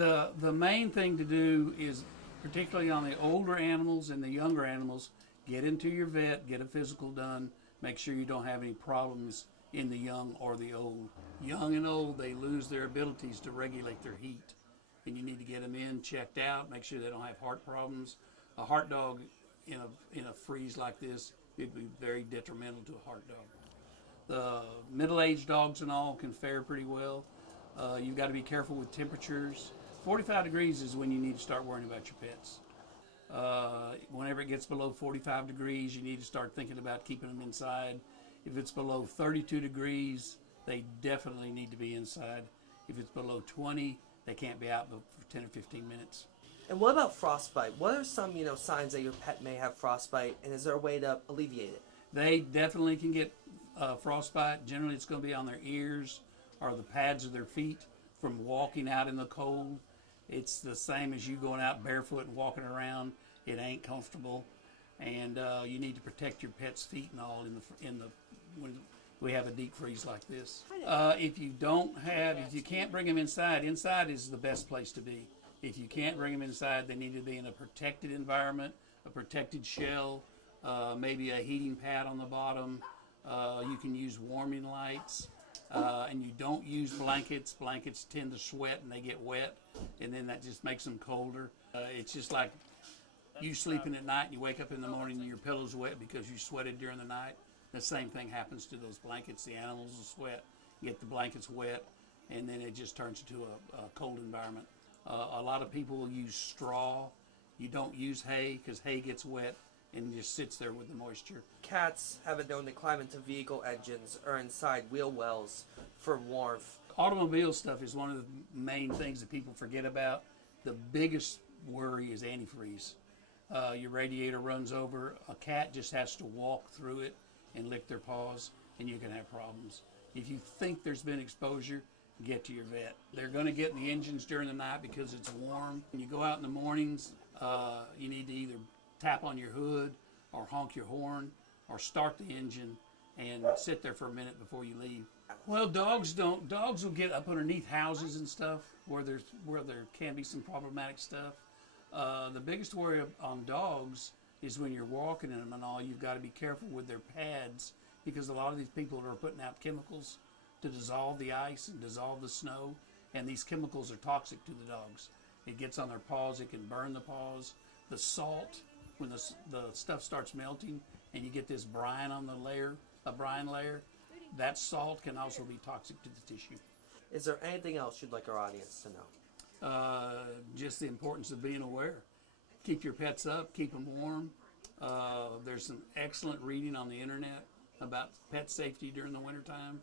The main thing to do is, particularly on the older animals and the younger animals, get into your vet, get a physical done, make sure you don't have any problems in the young or the old. Young and old, they lose their abilities to regulate their heat, and you need to get them in, checked out, make sure they don't have heart problems. A heart dog in a freeze like this, it'd be very detrimental to a heart dog. The middle-aged dogs and all can fare pretty well. You've got to be careful with temperatures. 45 degrees is when you need to start worrying about your pets. Whenever it gets below 45 degrees, you need to start thinking about keeping them inside. If it's below 32 degrees, they definitely need to be inside. If it's below 20, they can't be out for 10 or 15 minutes. And what about frostbite? What are some, signs that your pet may have frostbite, and is there a way to alleviate it? They definitely can get frostbite. Generally, it's going to be on their ears or the pads of their feet from walking out in the cold. It's the same as you going out barefoot and walking around. It ain't comfortable, and you need to protect your pet's feet and all when we have a deep freeze like this. If you can't bring them inside, inside is the best place to be. If you can't bring them inside, they need to be in a protected environment, a protected shell, maybe a heating pad on the bottom. You can use warming lights, and you don't use blankets. Blankets tend to sweat and they get wet, and then that just makes them colder. It's just like you sleeping at night and you wake up in the morning and your pillow's wet because you sweated during the night. The same thing happens to those blankets. The animals will sweat, get the blankets wet, and then it just turns into a cold environment. A lot of people will use straw. You don't use hay because hay gets wet and just sits there with the moisture. Cats have it known to climb into vehicle engines or inside wheel wells for warmth. Automobile stuff is one of the main things that people forget about. The biggest worry is antifreeze. Your radiator runs over. A cat just has to walk through it and lick their paws, and you can have problems. If you think there's been exposure, get to your vet. They're going to get in the engines during the night because it's warm. When you go out in the mornings, you need to either tap on your hood or honk your horn or start the engine and sit there for a minute before you leave. Well, dogs will get up underneath houses and stuff where there can be some problematic stuff. The biggest worry on dogs is when you're walking in them and all, you've got to be careful with their pads, because a lot of these people are putting out chemicals to dissolve the ice and dissolve the snow, and these chemicals are toxic to the dogs. It gets on their paws, it can burn the paws. The salt, when the stuff starts melting and you get this brine on the layer, a brine layer, that salt can also be toxic to the tissue. Is there anything else you'd like our audience to know? Just the importance of being aware. Keep your pets up, keep them warm. There's some excellent reading on the internet about pet safety during the wintertime.